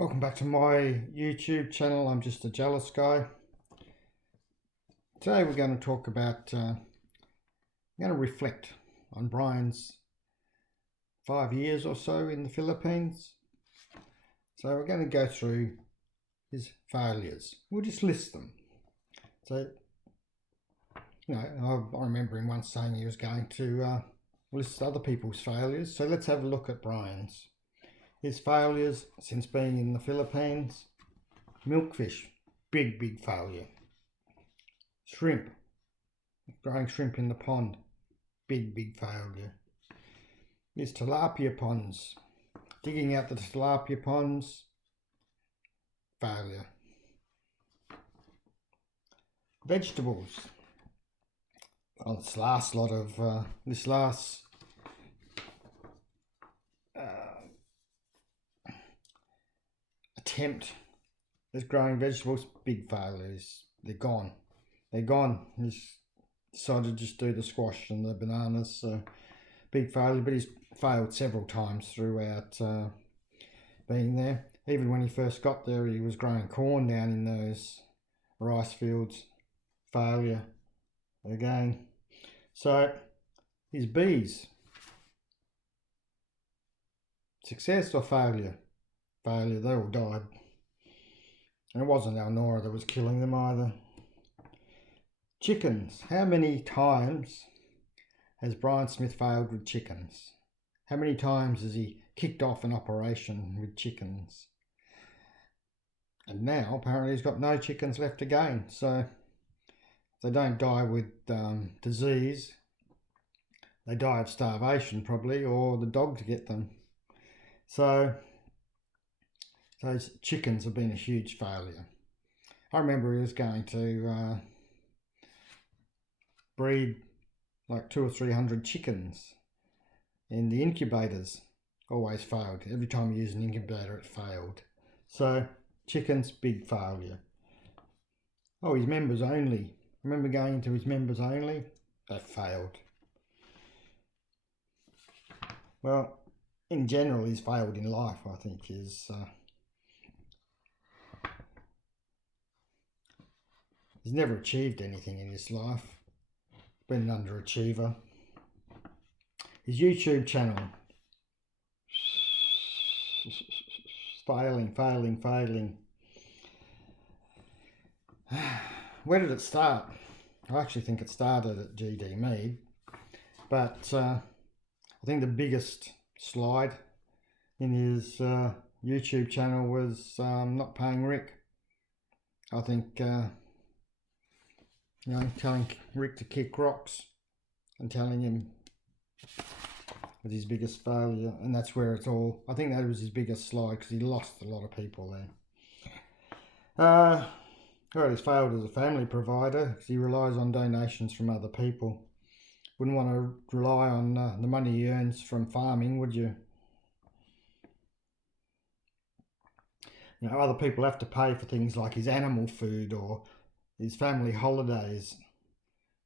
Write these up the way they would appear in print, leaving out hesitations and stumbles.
Welcome back to my YouTube channel. I'm just a jealous guy. Today we're going to talk about, I'm going to reflect on Brian's 5 years or so in the Philippines. So we're going to go through his failures. We'll just list them. So, I remember him once saying he was going to list other people's failures. So let's have a look at Brian's. His failures since being in the Philippines: milkfish, big failure. Shrimp, growing shrimp in the pond, big failure. His tilapia ponds, digging out the tilapia ponds, failure. Vegetables, on this last lot of attempt at growing vegetables, big failures. They're gone. He's decided to just do the squash and the bananas, so big failure. But he's failed several times throughout being there. Even when he first got there, he was growing corn down in those rice fields, failure again. So his bees, success or failure? Failure. They all died, and it wasn't Elnora that was killing them either. Chickens. How many times has Brian Smith failed with chickens? How many times has he kicked off an operation with chickens? And now apparently he's got no chickens left again. So if they don't die with disease, they die of starvation probably, or the dogs get them. So those chickens have been a huge failure. I remember he was going to breed like 200 or 300 chickens in the incubators. Always failed. Every time you use an incubator, it failed. So chickens, big failure. Oh, his members only. Remember going into his members only? They failed. Well, in general, he's failed in life, I think. He's never achieved anything in his life. Been an underachiever. His YouTube channel, failing. Where did it start? I actually think it started at GD Mead, but I think the biggest slide in his YouTube channel was not paying Rick. I think telling Rick to kick rocks and telling him was his biggest failure, and that's where it's all. I think that was his biggest slide because he lost a lot of people there. He's failed as a family provider because he relies on donations from other people. Wouldn't want to rely on the money he earns from farming, would you? Other people have to pay for things like his animal food or his family holidays,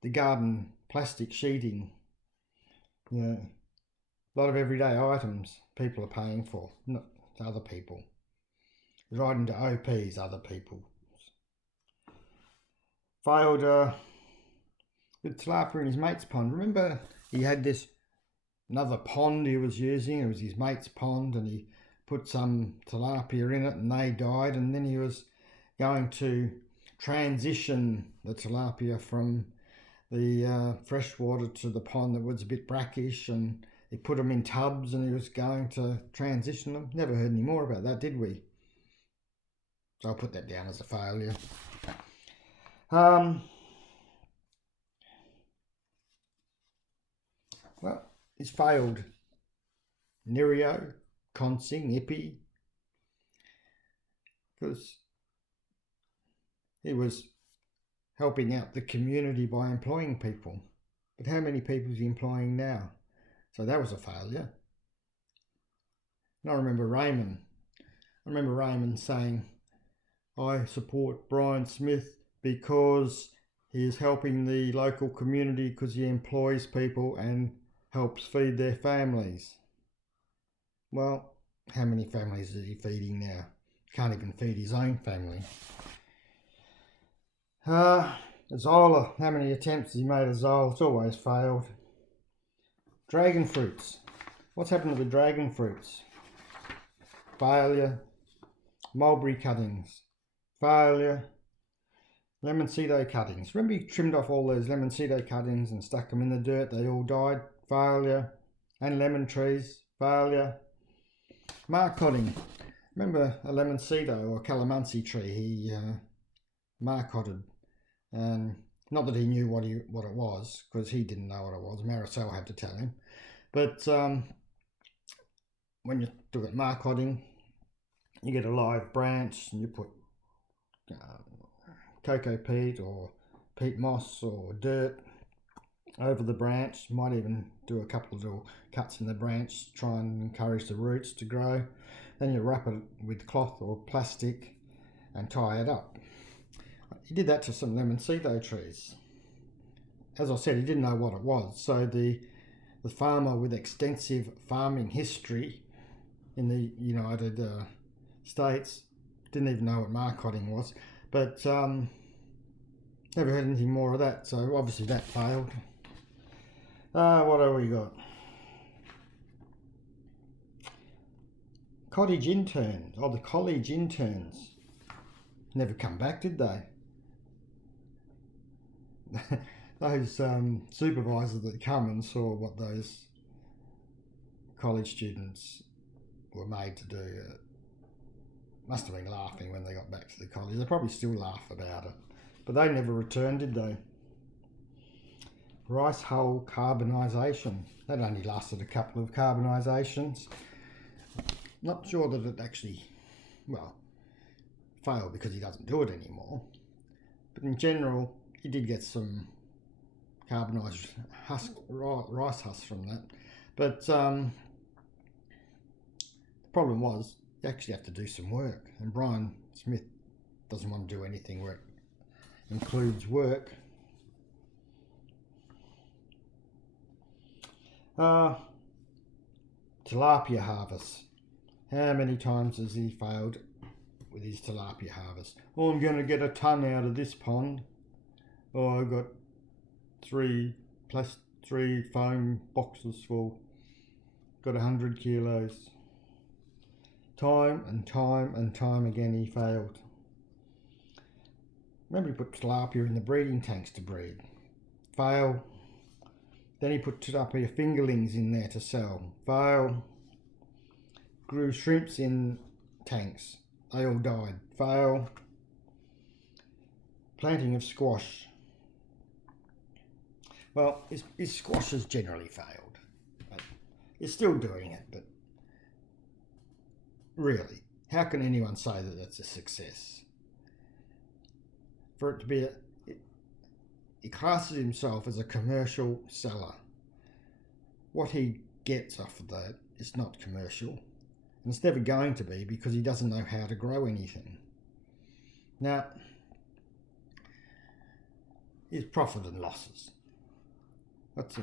the garden plastic sheeting, a lot of everyday items people are paying for, not other people. Right into OPs, other people. Failed with tilapia in his mate's pond. Remember, he had this another pond he was using. It was his mate's pond, and he put some tilapia in it and they died, and then he was going to transition the tilapia from the freshwater to the pond that was a bit brackish, and he put them in tubs and he was going to transition them. Never heard any more about that, did we? So I'll put that down as a failure. Well, he's failed Nirio, Consing, Ippy, because he was helping out the community by employing people. But how many people is he employing now? So that was a failure. And I remember Raymond saying, I support Brian Smith because he is helping the local community because he employs people and helps feed their families. Well, how many families is he feeding now? can't even feed his own family. Zola, how many attempts he made at Zola? It's always failed. Dragon fruits. What's happened to the dragon fruits? Failure. Mulberry cuttings. Failure. Lemoncedo cuttings. Remember he trimmed off all those lemoncedo cuttings and stuck them in the dirt? They all died. Failure. And lemon trees. Failure. Marcotting. Remember a lemoncedo or calamansi tree he marcotted. And not that he knew what it was, because he didn't know what it was. Marisol had to tell him. But when you do it marcotting, you get a live branch and you put cocoa peat or peat moss or dirt over the branch. You might even do a couple of little cuts in the branch to try and encourage the roots to grow. Then you wrap it with cloth or plastic and tie it up. He did that to some lemoncedo trees. As I said, he didn't know what it was. So the farmer with extensive farming history in the United States didn't even know what marcotting was. But never heard anything more of that. So obviously that failed. What have we got? Cottage interns, or the college interns. Never come back, did they? Those supervisors that come and saw what those college students were made to do must have been laughing when they got back to the college. They probably still laugh about it, but they never returned, did they? Rice hull carbonisation. That only lasted a couple of carbonisations. Not sure that it actually, failed because he doesn't do it anymore. But in general, he did get some carbonised rice husk from that. But the problem was you actually have to do some work, and Brian Smith doesn't want to do anything where it includes work. Tilapia harvest. How many times has he failed with his tilapia harvest? Oh, I'm going to get a ton out of this pond. Oh, I got three foam boxes full. Got 100 kilos. Time and time and time again he failed. Remember he put tilapia in the breeding tanks to breed. Fail. Then he put tilapia fingerlings in there to sell. Fail. Grew shrimps in tanks. They all died. Fail. Planting of squash. Well, his squash has generally failed. But he's still doing it, but really, how can anyone say that that's a success? For it to be he classes himself as a commercial seller. What he gets off of that is not commercial, and it's never going to be, because he doesn't know how to grow anything. Now, his profit and losses. What's he?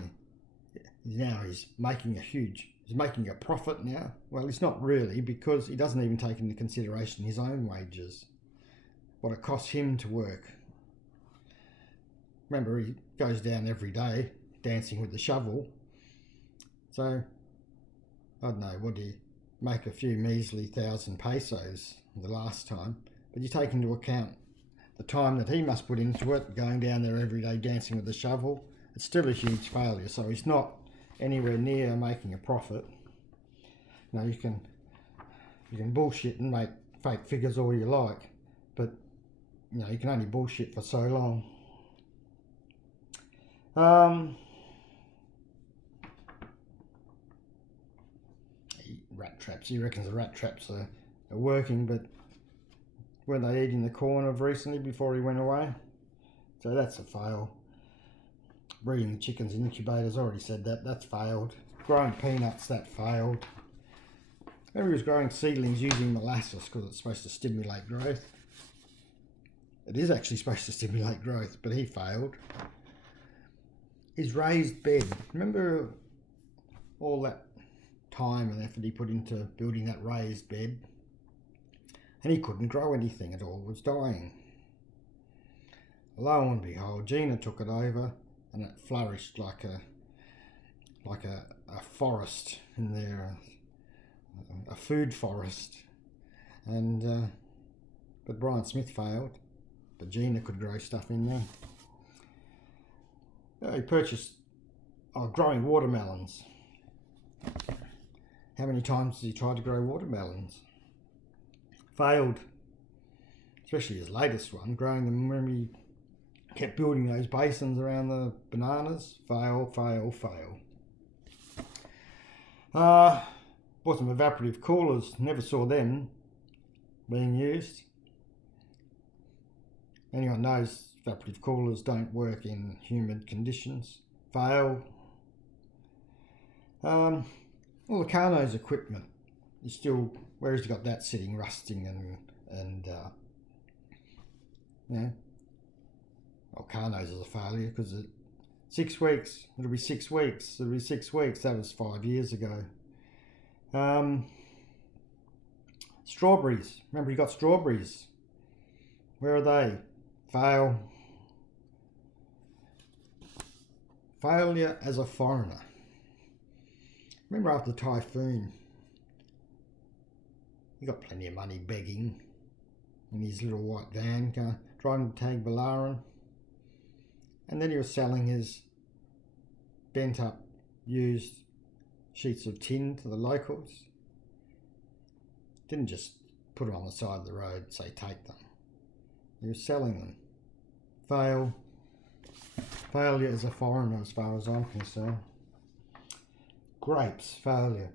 Now he's making a profit now. Well, he's not really, because he doesn't even take into consideration his own wages, what it costs him to work. Remember, he goes down every day dancing with the shovel. So, I don't know, what did he make? A few measly 1,000 pesos the last time. But you take into account the time that he must put into it, going down there every day dancing with the shovel. It's still a huge failure. So he's not anywhere near making a profit. Now you can bullshit and make fake figures all you like, but you can only bullshit for so long. Rat traps. He reckons the rat traps are working, but were they eating the corn of recently before he went away? So that's a fail. Breeding the chickens in incubators, already said that. That's failed. Growing peanuts, that failed. Maybe he was growing seedlings using molasses because it's supposed to stimulate growth. It is actually supposed to stimulate growth, but he failed. His raised bed. Remember all that time and effort he put into building that raised bed? and he couldn't grow anything at all, was dying. Lo and behold, Gina took it over, and it flourished like a forest in there, a food forest. And but Brian Smith failed, but Gina could grow stuff in there. He purchased growing watermelons. How many times has he tried to grow watermelons? Failed, especially his latest one, growing them. Remember, he kept building those basins around the bananas. Fail. Bought some evaporative coolers, never saw them being used. Anyone knows evaporative coolers don't work in humid conditions. Fail. All the Carno's equipment is still, where has he got that sitting, rusting and well, Carno's is a failure because 6 weeks, it'll be 6 weeks, that was 5 years ago. Strawberries, remember he got strawberries, where are they? Fail. Failure as a foreigner. Remember after the typhoon, he got plenty of money begging in his little white van, driving to Tagbilaran, and then he was selling his bent up used sheets of tin to the locals. Didn't just put them on the side of the road and say take them. He was selling them. Failure as a foreigner as far as I'm concerned. Grapes, failure.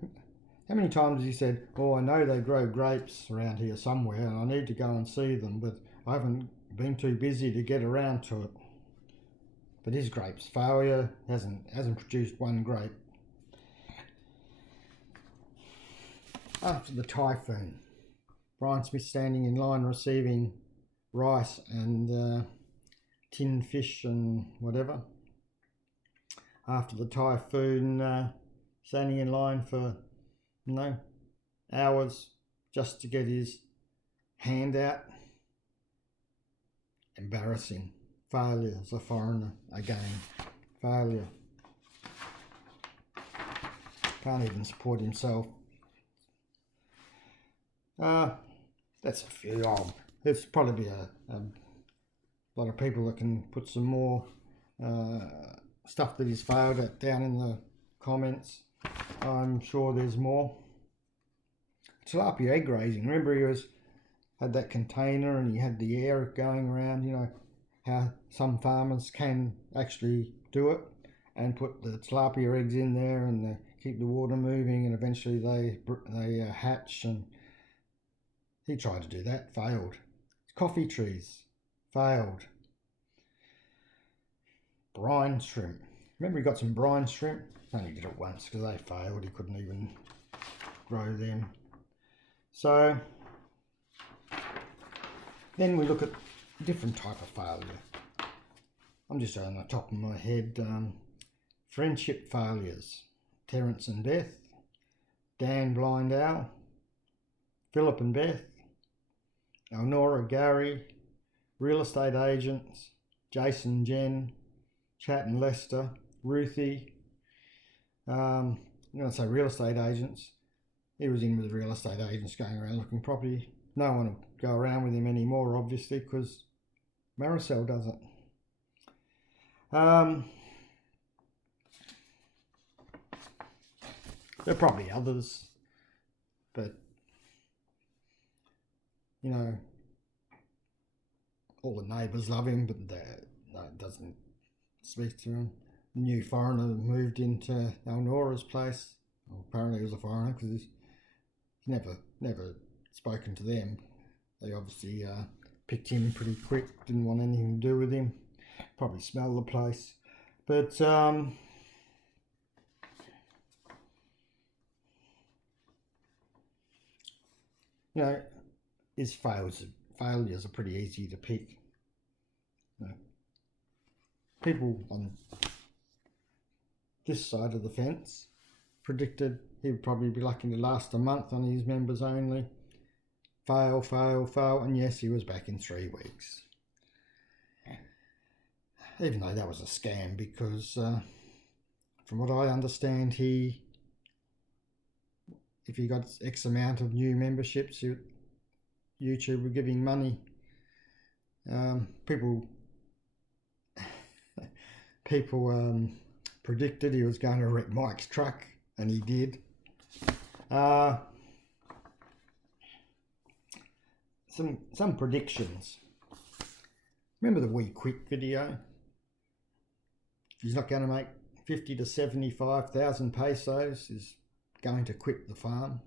How many times has he said, oh, I know they grow grapes around here somewhere and I need to go and see them, but I haven't been too busy to get around to it. But his grapes, failure, hasn't produced one grape. After the typhoon, Brian Smith standing in line receiving rice and tinned fish and whatever. After the typhoon, standing in line for hours just to get his hand out. Embarrassing. Failure as a foreigner again. Failure. Can't even support himself. That's a few. There's probably be a lot of people that can put some more stuff that he's failed at down in the comments. I'm sure there's more. Tilapia egg raising. Remember he had that container and he had the air going around, you know, how some farmers can actually do it and put the tilapia eggs in there and they keep the water moving and eventually they hatch, and he tried to do that, failed. Coffee trees, failed. Brine shrimp. Remember he got some brine shrimp? Only did it once because they failed. He couldn't even grow them. So then we look at a different type of failure. I'm just on the top of my head. Friendship failures. Terence and Beth, Dan Blind Owl, Philip and Beth, Elnora, Gary, real estate agents, Jason, Jen, Chat and Lester, Ruthie. I'm going to say real estate agents. He was in with the real estate agents going around looking property. No one will go around with him anymore, obviously, because Marisol does it. There are probably others, but you know, all the neighbours love him, but it doesn't speak to him. A new foreigner moved into Elnora's place. Well, apparently he was a foreigner because he's never spoken to them. They obviously picked him pretty quick, didn't want anything to do with him. Probably smelled the place. But you know, his failures are pretty easy to pick. You know, people on this side of the fence predicted he would probably be lucky to last a month on his members only. fail, and yes, he was back in 3 weeks. Even though that was a scam, because from what I understand, if he got X amount of new memberships, YouTube were giving money. People predicted he was going to wreck Mike's truck, and he did. Some predictions. Remember the We Quit video? He's not going to make 50 to 75,000 pesos. He's going to quit the farm.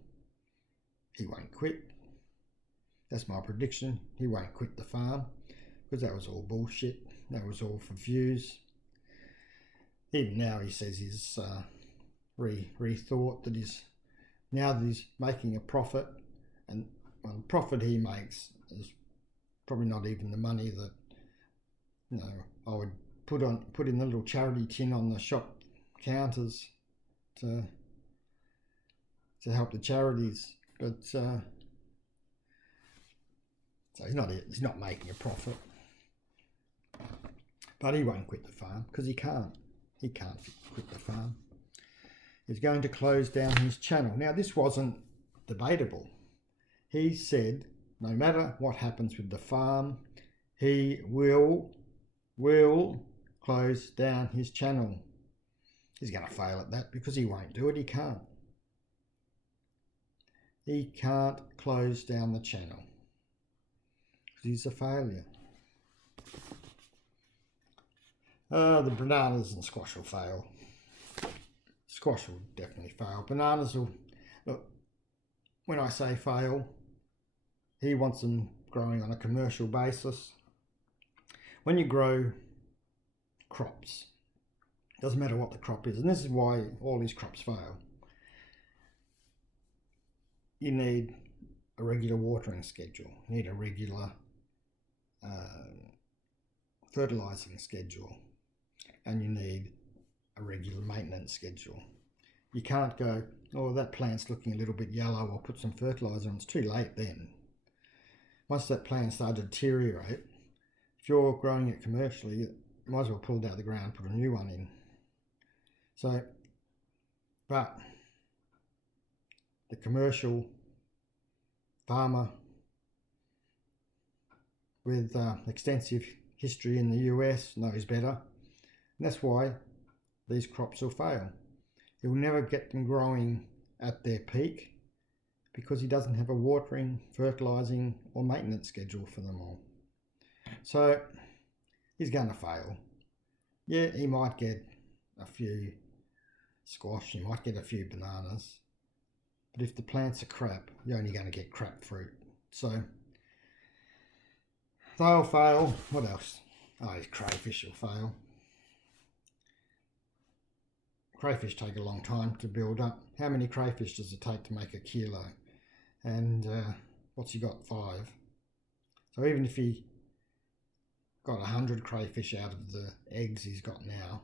He won't quit. That's my prediction. He won't quit the farm, because that was all bullshit. That was all for views. Even now he says he's rethought that now that he's making a profit, and the profit he makes is probably not even the money that I would put in the little charity tin on the shop counters to help the charities. But so he's not making a profit. But he won't quit the farm, because he can't. He can't quit the farm. He's going to close down his channel. Now, this wasn't debatable. He said no matter what happens with the farm, he will close down his channel. He's going to fail at that, because he won't do it. He can't. He can't close down the channel, because he's a failure. The bananas and squash will fail. Squash will definitely fail. Bananas will... Look, when I say fail, he wants them growing on a commercial basis. When you grow crops, it doesn't matter what the crop is, and this is why all these crops fail. You need a regular watering schedule. You need a regular fertilizing schedule. And you need a regular maintenance schedule. You can't go, oh, that plant's looking a little bit yellow, I'll put some fertilizer on. It's too late then. Once that plant starts to deteriorate, if you're growing it commercially, you might as well pull it out of the ground, put a new one in. So, but the commercial farmer with extensive history in the US knows better. And that's why these crops will fail. He'll never get them growing at their peak, because he doesn't have a watering, fertilizing or maintenance schedule for them all. So he's going to fail. Yeah, he might get a few squash, he might get a few bananas, but if the plants are crap, you're only going to get crap fruit. So they'll fail. What else? Oh, his crayfish will fail. Crayfish take a long time to build up. How many crayfish does it take to make a kilo? And what's he got? 5. So even if he got 100 crayfish out of the eggs he's got now,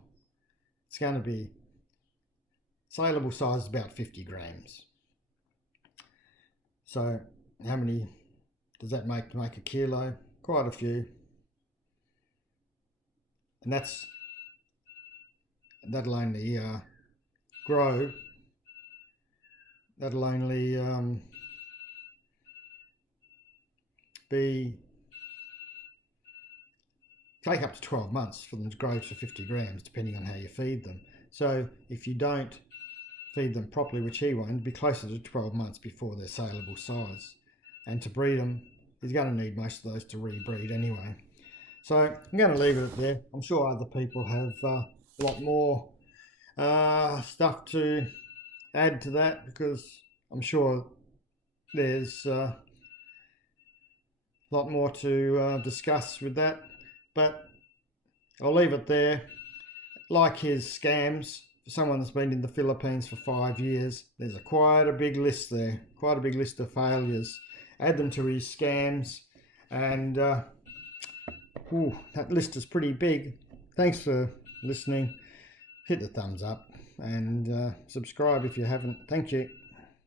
it's going to be saleable size about 50 grams. So how many does that make to make a kilo? Quite a few. And that'll only grow. That'll only take up to 12 months for them to grow to 50 grams, depending on how you feed them. So if you don't feed them properly, which he won't, it'll be closer to 12 months before they're saleable size. And to breed them, he's going to need most of those to rebreed anyway. So I'm going to leave it there. I'm sure other people have a lot more stuff to add to that, because I'm sure there's a lot more to discuss with that. But I'll leave it there. Like his scams, for someone that's been in the Philippines for 5 years, there's quite a big list there, quite a big list of failures. Add them to his scams, and that list is pretty big. Thanks for listening. Hit the thumbs up and subscribe if you haven't. Thank you.